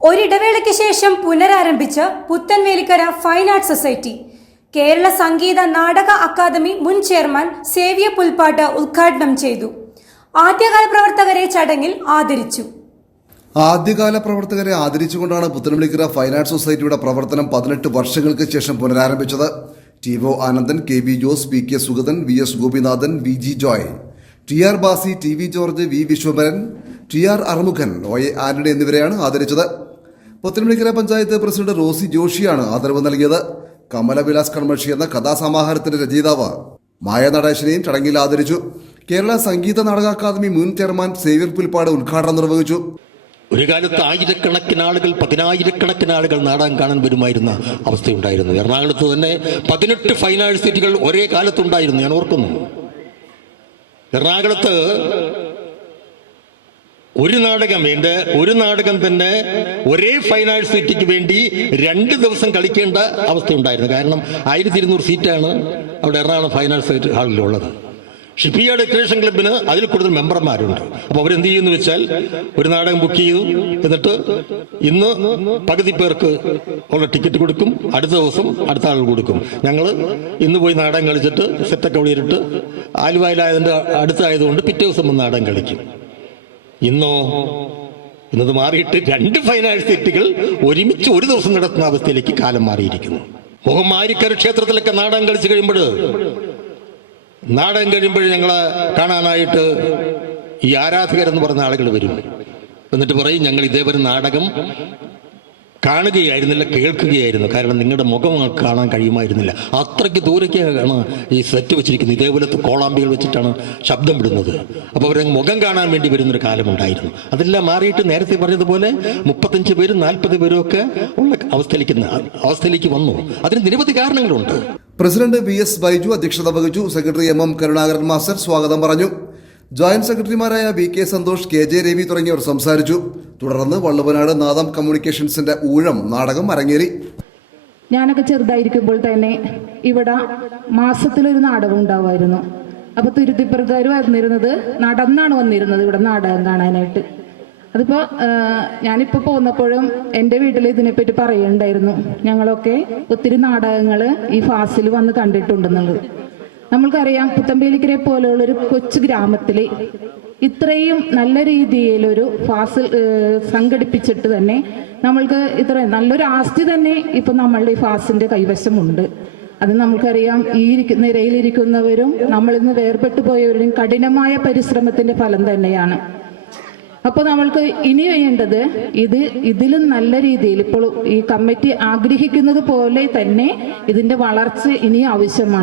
ഒരിടവേളയ്ക്ക് ശേഷം പുനരാരംഭിച്ച Puthenvelikkara fine arts society. Kerala Sangeetha Nataka academy മുൻ ചെയർമാൻ സേവ്യ പുൽപ്പാട്ട് ഉദ്ഘാടനം ചെയ്തു. ആദ്യകാല പ്രവർത്തകരെ ചടങ്ങിൽ ആദരിച്ചു. ആദ്യകാല പ്രവർത്തകരെ ആദരിച്ചുകൊണ്ടാണ് പുത്തൻവിളിക്കര ഫൈൻ ആർട്സ് സൊസൈറ്റിയുടെ പ്രവർത്തനം പതിനെട്ട് വർഷങ്ങൾക്ക് ശേഷം പുനരാരംഭിച്ചത്. T O Anandan K V Jose P K Sugathan V S Gopinathan V G Joy. T R Basi T V George V Viswabharan T R Arumughan O A Antony എന്നിവരെയാണ് ആദരിച്ചത്. Pathanamthitta panchayat president Rossi ജോഷിയാണ് ആദരവ് നൽകിയത്. കമലവിലാസ് കൺമഷി എന്ന കഥാസമാഹാരത്തിന്റെ രചയിതാവ് മായ നടേശനെയും ചടങ്ങിൽ ആദരിച്ചു. കേരള സംഗീത നാടക അക്കാദമി മുൻ ചെയർമാൻ സേവ്യർ പുൽപ്പാട് ഉദ്ഘാടനം നിർവഹിച്ചു. ഒരു കാലത്ത് ആയിരക്കണക്കിന് ആളുകൾ പതിനായിരക്കണക്കിന് ആളുകൾ നാടകം കാണാൻ വരുമായിരുന്ന അവസ്ഥയുണ്ടായിരുന്നു. എറണാകുളത്ത് തന്നെ പതിനെട്ട് ഫൈൻ സീറ്റുകൾ ഒരേ കാലത്തുണ്ടായിരുന്നു. ഞാൻ ഓർക്കുന്നു. എറണാകുളത്ത് ഒരു നാടകം വേണ്ട ഒരു നാടകം തന്നെ ഒരേ ഫൈൻ ആർട്സ് സീറ്റിക്ക് വേണ്ടി രണ്ട് ദിവസം കളിക്കേണ്ട അവസ്ഥ ഉണ്ടായിരുന്നു കാരണം ആയിരത്തി ഇരുന്നൂറ് സീറ്റാണ് അവിടെ എറണാകുളം ഫൈൻ ആർട്സ് ഹാളിലുള്ളത് ഷിപ്പിയാർഡ് ക്രിയേഷൻ ക്ലബിന് അതിൽ കൂടുതൽ മെമ്പർമാരുണ്ട്. അപ്പോൾ അവരെന്ത് ചെയ്യുന്നു വെച്ചാൽ ഒരു നാടകം ബുക്ക് ചെയ്തു. എന്നിട്ട് ഇന്ന് പകുതി പേർക്ക് ഉള്ള ടിക്കറ്റ് കൊടുക്കും. അടുത്ത ദിവസം അടുത്ത ആൾ കൊടുക്കും. ഞങ്ങൾ ഇന്ന് പോയി നാടകം കളിച്ചിട്ട് സെറ്റൊക്കെ വിളിയിട്ട് ആലുവായിലായതിന്റെ അടുത്തായതുകൊണ്ട് പിറ്റേ ദിവസം നാടകം കളിക്കും. ഇന്നോ? ഇന്നത് മാറിയിട്ട് രണ്ട് ഫൈനാൻസ് സീറ്റുകൾ ഒരുമിച്ച് ഒരു ദിവസം നടത്തുന്ന അവസ്ഥയിലേക്ക് കാലം മാറിയിരിക്കുന്നു. മുഖമാരിക്കര ക്ഷേത്രത്തിലൊക്കെ നാടകം കളിച്ചു കഴിയുമ്പോൾ നാടകം കഴിയുമ്പോൾ ഞങ്ങളെ കാണാനായിട്ട് ഈ ആരാധകരെന്ന് പറഞ്ഞ ആളുകൾ വരും. എന്നിട്ട് പറയും ഞങ്ങൾ ഇതേപോലെ നാടകം കാണുകയായിരുന്നില്ല കേൾക്കുകയായിരുന്നു. കാരണം നിങ്ങളുടെ മുഖം കാണാൻ കഴിയുമായിരുന്നില്ല. അത്രയ്ക്ക് ദൂരേക്കാണ് ഈ സെറ്റ് വെച്ചിരിക്കുന്നത്. ഇതേപോലത്തെ കോളാമ്പികൾ വെച്ചിട്ടാണ് ശബ്ദം വിടുന്നത്. അപ്പോൾ അവരെ മുഖം കാണാൻ വേണ്ടി വരുന്നൊരു കാലമുണ്ടായിരുന്നു. അതെല്ലാം മാറിയിട്ട് നേരത്തെ പറഞ്ഞതുപോലെ മുപ്പത്തഞ്ച് പേരും നാൽപ്പത് പേരും ഒക്കെ ഉള്ള അവസ്ഥയിലേക്ക് അവസ്ഥയിലേക്ക് വന്നു. അതിന് നിരവധി കാരണങ്ങളുണ്ട്. പ്രസിഡന്റ് വി എസ് ബൈജു അധ്യക്ഷത വഹിച്ചു. Secretary M M Karunakaran master സ്വാഗതം പറഞ്ഞു. ജോയിന്റ് സെക്രട്ടറിമാരായ V K Santhosh K J Ravi തുടങ്ങിയവർ സംസാരിച്ചു. തുടർന്ന് വള്ളുവനാട് നാദം കമ്മ്യൂണിക്കേഷൻസിന്റെ ഊഴം നാടകം അരങ്ങേറി. ഞാനൊക്കെ ചെറുതായിരിക്കുമ്പോൾ തന്നെ ഇവിടെ മാസത്തിലൊരു നാടകം ഉണ്ടാവുമായിരുന്നു. അപ്പൊ തുരുത്തിപ്പുറത്തുകാർ വന്നിരുന്നത് നടന്നാണ് വന്നിരുന്നത് ഇവിടെ നാടകം കാണാനായിട്ട്. അതിപ്പോ ഞാനിപ്പോ പോന്നപ്പോഴും എന്റെ വീട്ടിൽ ഇതിനെപ്പറ്റി പറയുന്നുണ്ടായിരുന്നു ഞങ്ങളൊക്കെ ഒത്തിരി നാടകങ്ങൾ ഈ ഫാസിൽ വന്ന് കണ്ടിട്ടുണ്ടെന്നുള്ളത്. നമ്മൾക്കറിയാം പുത്തമ്പേലിക്കരെ പോലെയുള്ള ഒരു കൊച്ചു ഗ്രാമത്തിൽ ഇത്രയും നല്ല രീതിയിലൊരു ഫാസിൽ സംഘടിപ്പിച്ചിട്ട് തന്നെ നമ്മൾക്ക് ഇത്ര നല്ലൊരു ആസ്തി തന്നെ ഇപ്പൊ നമ്മളുടെ ഈ ഫാസിന്റെ കൈവശമുണ്ട്. അത് നമുക്കറിയാം ഈ നിരയിലിരിക്കുന്നവരും നമ്മളിന്ന് വേർപെട്ടു പോയവരും കഠിനമായ പരിശ്രമത്തിന്റെ ഫലം തന്നെയാണ്. അപ്പോൾ നമ്മൾക്ക് ഇനി വേണ്ടത് ഇത് ഇതിലും നല്ല രീതിയിൽ ഇപ്പോൾ ഈ കമ്മിറ്റി ആഗ്രഹിക്കുന്നത് പോലെ തന്നെ ഇതിന്റെ വളർച്ച ഇനി ആവശ്യമാണ്.